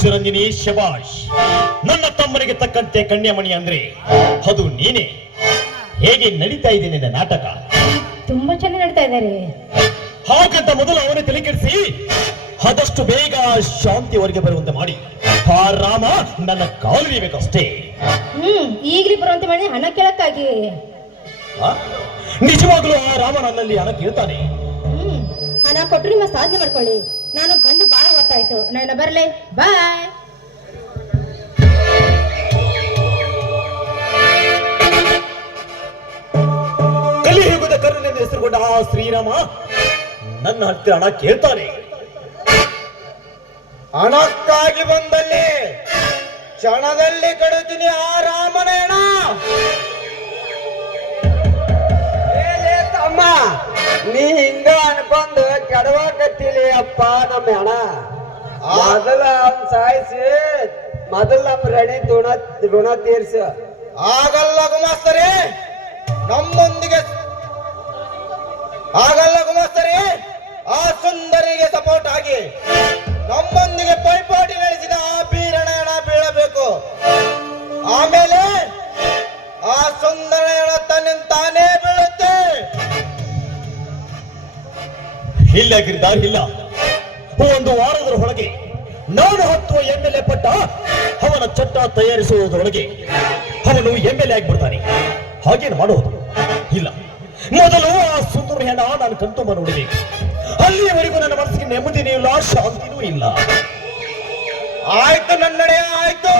ಶಬಾಷ್ ರಂಜಿನಿ ಶಬಾಷ್. ನನ್ನ ತಮ್ಮನಿಗೆ ತಕ್ಕಂತೆ ಕನ್ಯಾಮಣಿ ಅಂದ್ರೆ ಅದು ನೀನೇ. ಹೇಗೆ ನಡೀತಾ ಇದೆ ನಿನ್ನ ನಾಟಕ? ತುಂಬಾ ಚೆನ್ನಾಗಿ ನಡೀತಾ ಇದ್ದಾರೆ. ಹಾಗಂತ ಮೊದಲು ಅವನೇ ತಲೆ ಕೆಡಿಸಿ ಆದಷ್ಟು ಬೇಗ ಶಾಂತಿವರೆಗೆ ಬರುವಂತೆ ಮಾಡಿ ಆ ರಾಮ ನನ್ನ ಕಾಲು ಹಿಡಿಯಬೇಕಷ್ಟೇ. ಈಗಲೇ ಬರುವಂತೆ ಮಾಡಿ ಹಣ ಕೇಳಕ್ಕಾಗಿ. ನಿಜವಾಗ್ಲೂ ಆ ರಾಮ ನನ್ನಲ್ಲಿ ಹಣ ಕೇಳ್ತಾನೆ. ಹಣ ಕೊಟ್ಟರು ನಿಮ್ಮ ಸಾಧನೆ ಮಾಡ್ಕೊಳ್ಳಿ. ನಾನು ಬಂದು ಬಹಳ ಹೊತ್ತಾಯ್ತು, ನಾನು ಬರಲೇ. ಬಾಯ್. ಕಲಿಯುಗದ ಕರುಣೆಯಿಂದ ಹೆಸರುಗೊಂಡ ಆ ಶ್ರೀರಾಮ ನನ್ನ ಹತ್ತಿರ ಹಣ ಕೇಳ್ತಾನೆ. ಹಣಕ್ಕಾಗಿ ಬಂದಲ್ಲಿ ಕ್ಷಣದಲ್ಲಿ ಕಡುತ್ತೀನಿ ಆ ರಾಮನ ಹೆಣ. ತಮ್ಮ, ನೀ ಹಿಂಗ ಅನ್ಕೊಂಡು ಕೆಡವಾಕತ್ತೀಲಿ ಅಪ್ಪ ನಮ್ಮ ಹೆಣ. ಮೊದಲ ಅವ್ನ್ ಸಾಯಿಸಿ ಮೊದಲ ನಮ್ಮ ರಣಿ ಋಣ ತೀರ್ಸ. ಆಗಲ್ಲ ಗುಮಾಸ್ತರಿ, ನಮ್ಮೊಂದಿಗೆ ಆಗಲ್ಲ ಗುಮಾಸ್ತರಿ. ಆ ಸುಂದರಿಗೆ ಸಪೋರ್ಟ್ ಆಗಿ ನಮ್ಮೊಂದಿಗೆ ಪೈಪೋಟಿ ನಡೆಸಿದ ಆ ಬೀರಣ ಹೆಣ ಬೀಳಬೇಕು. ಆಮೇಲೆ ಆ ಸುಂದರ ಹೆಣ ತನ್ನಿಂದ ತಾನೇ ಬೀಳುತ್ತೆ. ಇಲ್ಲ ಗಿರಿದಾರ್, ಇಲ್ಲ. ಒಂದು ವಾರದ ಒಳಗೆ ನಾನು ಹತ್ತುವ MLA ಪಟ್ಟ ಅವನ ಚಟ್ಟ ತಯಾರಿಸುವುದರೊಳಗೆ ಅವನು MLA ಆಗಿಬಿಡ್ತಾನೆ. ಹಾಗೇನು ಮಾಡುವುದು ಇಲ್ಲ. ಮೊದಲು ಆ ಸುಂದರ ಹೆಣ ನಾನು ಕಣ್ತುಂಬ ನೋಡಬೇಕು. ಅಲ್ಲಿಯವರೆಗೂ ನನ್ನ ಮನಸ್ಸಿಗೆ ನೆಮ್ಮದಿನೂ ಇಲ್ಲ, ಶಾಂತಿನೂ ಇಲ್ಲ. ಆಯ್ತು ನನ್ನಡೆ, ಆಯ್ತು.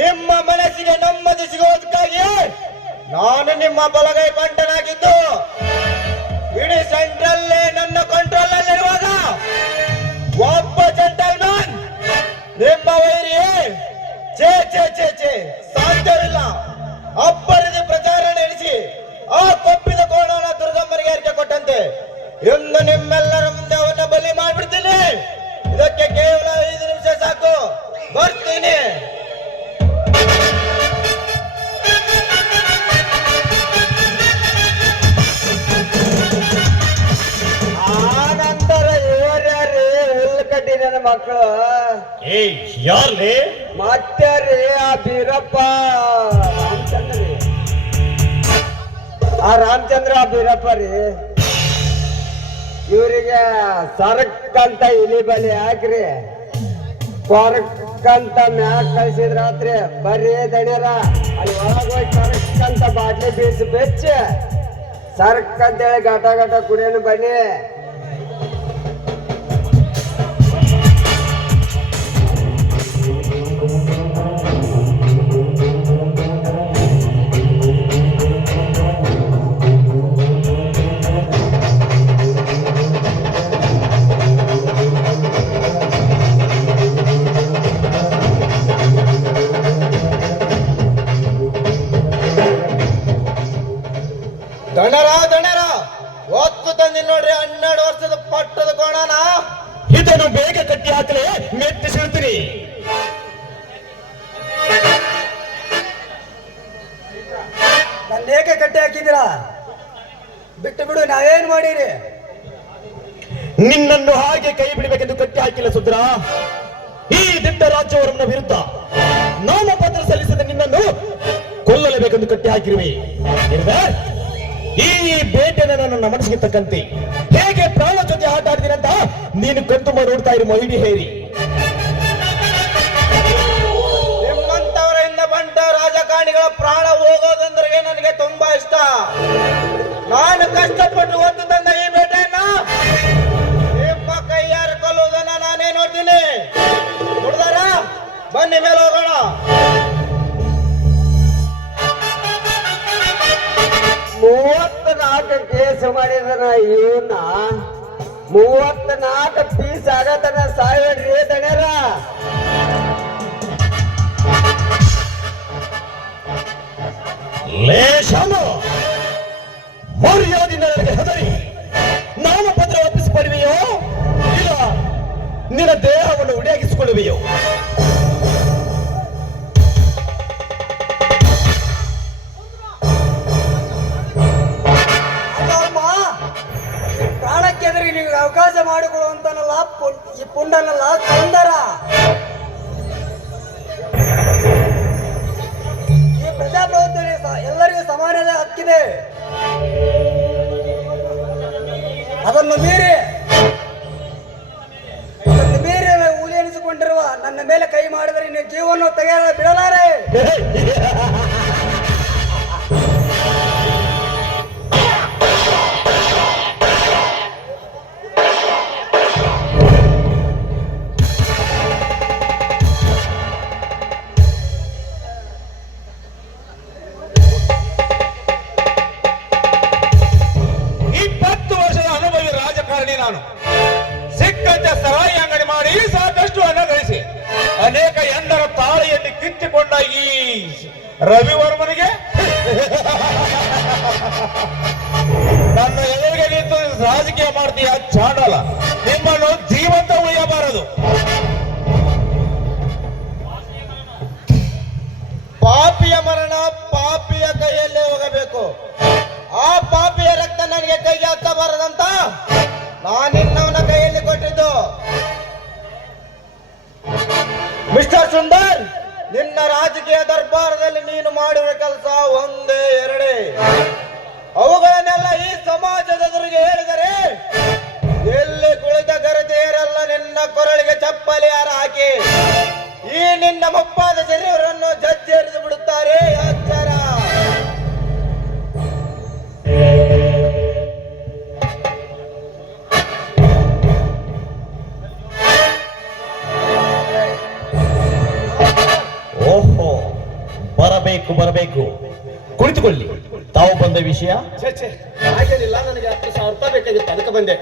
ನಿಮ್ಮ ಮನಸ್ಸಿಗೆ ನೆಮ್ಮದಿ ಸಿಗೋದಕ್ಕಾಗಿ ನಾನು ನಿಮ್ಮ ಬಲಗೈ ಬಂಟನಾಗಿದ್ದು ಇಡೀ ಸೆಂಟ್ರಲ್ ನನ್ನ ಕಂಟ್ರೋಲ್ ಅಲ್ಲಿರುವಾಗ ಒಬ್ಬ ಜೆಂಟಲ್ಮನ್ ನಿಮ್ಮ ವೈರಿಯೇ ಚೇ ಚೇ ಚೇ ಚೇ ಸಾಧ್ಯವಿಲ್ಲ. ಅಬ್ಬರದಿ ಪ್ರಚಾರ ನಡೆಸಿ ಆ ಕೊಪ್ಪಿದ ಕೋಣನ ದುರ್ಗಮ್ಮನಿಗೆ ಅರಿಕೆ ಕೊಟ್ಟಂತೆ ಎಂದು ನಿಮ್ಮೆಲ್ಲರ ಮುಂದೆ ಅವನ್ನ ಬಲಿ ಮಾಡ್ಬಿಡ್ತೀನಿ. ಇದಕ್ಕೆ ಕೇವಲ 5 ನಿಮಿಷ ಸಾಕು, ಬರ್ತೀನಿ. ಆನಂತರ ಇವರ್ಯಾರೇ ಹುಲ್ಲು ಕಟ್ಟಿ ನನ್ನ ಮಕ್ಕಳು? ಯಾರೇ ಮತ್ತಾರೇ? ಆ ಬೀರಪ್ಪ ರಾಮಚಂದ್ರ ರೀ. ಆ ರಾಮಚಂದ್ರ ಆ ಬೀರಪ್ಪ ರೀ. ಇವರಿಗೆ ಸರ್ಕ್ ಅಂತ ಇಲಿ ಬಲಿ ಹಾಕ್ರಿ, ಕೊರಕ್ ಅಂತ ಮ್ಯಾಕ್ ಕಳ್ಸಿದ್ರಾತ್ರಿ. ಬರ್ರಿ ದಣ್ಯರ, ಅಲ್ಲಿ ಒಳಗೆ ಹೋಗಿ ಸರ್ಕ್ ಅಂತ ಬಾಟ್ಲಿ ಬೀಸಿ ಬೆಚ್ಚ ಸರ್ಕ್ ಅಂತೇಳಿ ಘಟ ಘಟ ಕುಡಿಯೋನು ಬನ್ನಿ. ದಣರ ಒತ್ತು ತಂದಿ ನೋಡ್ರಿ, 12 ವರ್ಷದ ಪಟ್ಟದ ಕೋಣನ. ಇದನ್ನು ಬೇಗ ಕಟ್ಟಿ ಹಾಕಲೇ ಮೆಟ್ಟಿಸಿರ್ತೀನಿ. ನನ್ನ ಏಕೆ ಕಟ್ಟಿ ಹಾಕಿದ್ದೀರಾ? ಬಿಟ್ಟು ಬಿಡು, ನಾವೇನ್ ಮಾಡಿರಿ? ನಿನ್ನನ್ನು ಹಾಗೆ ಕೈ ಬಿಡಬೇಕೆಂದು ಕಟ್ಟಿ ಹಾಕಿಲ್ಲ ಸುದ್ರ. ಈ ದಿಟ್ಟ ರಾಜ್ಯವರನ್ನ ವಿರುದ್ಧ ನಾಮಪತ್ರ ಸಲ್ಲಿಸದ ನಿನ್ನನ್ನು ಕೊಲ್ಲಲೇಬೇಕೆಂದು ಕಟ್ಟಿ ಹಾಕಿರುವೆ. ಈ ಬೇಟೆನ ನನ್ನ ಮನಸ್ಸಿಗೆ ತಕ್ಕಂತೆ ಹೇಗೆ ಪ್ರಾಣ ಜೊತೆ ಆಟ ಆಡ್ತೀನಂತ ನೀನು ಕಣ್ತುಂಬ ನೋಡ್ತಾ ಇರು ಮಹಿಡಿ ಹೇರಿ. ನಿಮ್ಮಂತವರಿಂದ ಬಂಟ ರಾಜಕಾರಣಿಗಳ ಪ್ರಾಣ ಹೋಗೋದಂದ್ರೆ ನನಗೆ ತುಂಬಾ ಇಷ್ಟ. ನಾನು ಕಷ್ಟಪಟ್ಟು ಒಂದು ತಂದ ಈ ಬೇಟೆಯನ್ನ ನಿಮ್ಮ ಕೈಯಾರ ಕೊಲ್ಲುವುದನ್ನ ನಾನೇ ನೋಡ್ತೀನಿ. ಹುಡುಗರ ಬನ್ನಿ, ಮೇಲೆ ಹೋಗೋಣ. ಮೂವತ್ನಾಲ್ಕು ಕೇಸು ಮಾಡಿದನ ಇವನ್ನ, 34 ಪೀಸ್ ಆಗತನ ಸಾಯ್ಬೇಡ್ರಿ ದಣ್ಯರ. ಮರ್ಯಾದಿಂದ ನನಗೆ ಹೆದರಿ ನಾಮಪತ್ರ ವಾಪಸ್ ಪಡೆವೆಯೋ ಇಲ್ಲ ನಿನ್ನ ದೇಹವನ್ನು ಉಡಿಯಾಗಿಸಿಕೊಳ್ಳುವೆಯೋ? ಪ್ರಾಣಕ್ಕೆದರಿ ನೀವು ಅವಕಾಶ ಮಾಡಿಕೊಳ್ಳುವಂತನಲ್ಲ ಈ ಪುಂಡನಲ್ಲ ಸೌಂದರ. ಆಗಿದೆ. ಅದನ್ನು ಮೀರಿ ಹುಲಿ ಎನಿಸಿಕೊಂಡಿರುವ ನನ್ನ ಮೇಲೆ ಕೈ ಮಾಡಿದರೆ ನೀವು ಜೀವವನ್ನು ತೆಗೆಯಲು ಬಿಡಲಾರೆ. ನಾನು ಸಿಕ್ಕಂತೆ ಸರಾಯಿ ಅಂಗಡಿ ಮಾಡಿ ಸಾಕಷ್ಟು ಹಣ ಗಳಿಸಿ ಅನೇಕ ಎಂದರ ತಾಳಿಯಲ್ಲಿ ಕಿತ್ತುಕೊಂಡ ಈ ರವಿವರ್ಮನಿಗೆ ನನ್ನ ಎದುರಿಗೆ ನಿಂತು ರಾಜಕೀಯ ಮಾಡ್ತೀಯ ಚಾಂಡಲ, ನಿಮ್ಮನ್ನು ಜೀವಂತ ಉಳಿಯಬಾರದು. ಪಾಪಿಯ ಮರಣ ಪಾಪಿಯ ಕೈಯಲ್ಲೇ ಹೋಗಬೇಕು. ಆ ಪಾಪಿಯ ರಕ್ತ ನನಗೆ ಕೈಗೆ ಹತ್ತಬಾರದಂತ ನಾನಿನ್ನವನ ಕೈಯಲ್ಲಿ ಕೊಟ್ಟಿದ್ದು. ಮಿಸ್ಟರ್ ಸುಂದರ್, ನಿನ್ನ ರಾಜಕೀಯ ದರ್ಬಾರದಲ್ಲಿ ನೀನು ಮಾಡಿರುವ ಕೆಲಸ ಒಂದೇ ಎರಡೇ. ಅವುಗಳನ್ನೆಲ್ಲ ಈ ಸಮಾಜದ ಎದುರಿಗೆ ಹೇಳಿದರೆ ಎಲ್ಲಿ ಕುಳಿತ ಗರತಿಯರೆಲ್ಲ ನಿನ್ನ ಕೊರಳಿಗೆ ಚಪ್ಪಲಿ ಹಾರ ಹಾಕಿ ಈ ನಿನ್ನ ಮುಪ್ಪಾದ ಶರೀರವನ್ನು ಜಜ್ಜೇರಿದು ಬಿಡುತ್ತಾರೆ. ಎಚ್ಚರ. ಓಹೋ, ಬರಬೇಕು ಬರಬೇಕು, ಕುಳಿತುಕೊಳ್ಳಿ. ತಾವು ಬಂದ ವಿಷಯ? ಹಾಗೇನಿಲ್ಲ, ನನಗೆ 10,000 ರೂಪಾಯಿ ಬೇಕಾಗಿತ್ತು, ಅದಕ್ಕೆ ಬಂದೆ.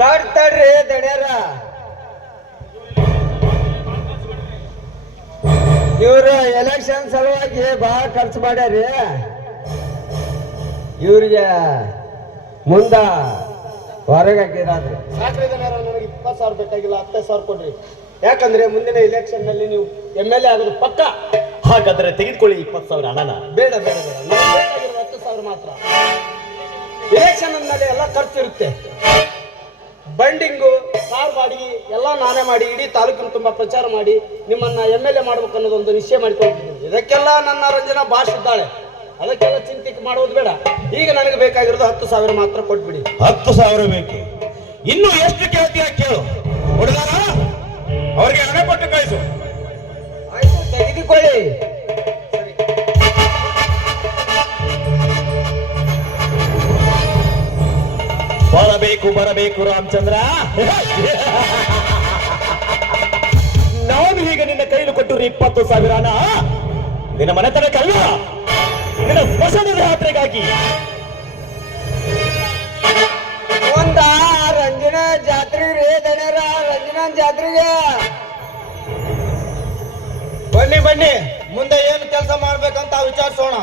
ತಡ್ರಿ ದಣ್ಯರ, ಇವ್ರು ಎಲೆಕ್ಷನ್ ಸಲುವಾಗಿ ಬಹಳ ಖರ್ಚು ಮಾಡ್ಯಾರಿ. ಇವ್ರಿಗೆ ಮುಂದ ಹೊರಗೆ ಹಾಕಿರಾದ್ರು. ಸಾಕ್ರಿ ದಣ್ಯರ, ನನಗೆ 20,000 ಬೇಕಾಗಿಲ್ಲ, 15,000 ಕೊಡ್ರಿ. ಯಾಕಂದ್ರೆ ಮುಂದಿನ ಎಲೆಕ್ಷನ್ ನಲ್ಲಿ ನೀವು MLA ಆಗೋದು ಪಕ್ಕ. ಹಾಗಾದ್ರೆ ತೆಗೆದುಕೊಳ್ಳಿ 20,000 ಹಣನ. ಬೇಡ ಬೇಡ ಬೇಡ, ನನಗೆ ಬೇಕಾಗಿರೋದು 10,000 ಮಾತ್ರ. ಎಲೆಕ್ಷನ್ ಅಂದ್ಮೇಲೆ ಎಲ್ಲ ಖರ್ಚು ಇರುತ್ತೆ. ಬಂಡಿಂಗು, ಕಾರ್ ಬಾಡಿಗೆ ಎಲ್ಲ ನಾನೇ ಮಾಡಿ ಇಡೀ ತಾಲೂಕಿನ ತುಂಬಾ ಪ್ರಚಾರ ಮಾಡಿ ನಿಮ್ಮನ್ನ MLA ಮಾಡ್ಬೇಕು ಅನ್ನೋದೊಂದು ನಿಶ್ಚಯ ಮಾಡಿಕೊಂಡಿದ್ದೀನಿ. ಇದಕ್ಕೆಲ್ಲ ನನ್ನ ರಂಜನಾ ಭಾಷೆ ಇದ್ದಾಳೆ, ಅದಕ್ಕೆಲ್ಲ ಚಿಂತೆ ಮಾಡೋದು ಬೇಡ. ಈಗ ನನಗೆ ಬೇಕಾಗಿರೋದು 10,000 ಮಾತ್ರ ಕೊಟ್ಬಿಡಿ. 10,000 ಬೇಕು? ಇನ್ನು ಎಷ್ಟು ಕೇಳ್ತೀಯ ಕೇಳು. ಹುಡುಗಾರ ಅವ್ರಿಗೆ ಹಣ ಕೊಟ್ಟು ಕಳಿಸು. ಆಯ್ತು, ತೆಗೆದುಕೊಳ್ಳಿ. ಬರಬೇಕು ಬರಬೇಕು ರಾಮಚಂದ್ರ. ನಾನು ಈಗ ನಿನ್ನ ಕೈಲಿ ಕೊಟ್ಟರು 20,000 ಹಣ ನಿನ್ನ ಮನೆತನಕ್ಕಲ್ಲ, ನಿನ್ನ ಸ್ಮಶಾನದ ಯಾತ್ರೆಗಾಗಿ. ಒಂದ ರಂಜನಾ ಜಾತ್ರೆ ರೀ ದಣ್ಯರ, ರಂಜನಾ ಜಾತ್ರೆಗೆ ಬನ್ನಿ ಬನ್ನಿ, ಮುಂದೆ ಏನು ಕೆಲಸ ಮಾಡ್ಬೇಕಂತ ವಿಚಾರಿಸೋಣ.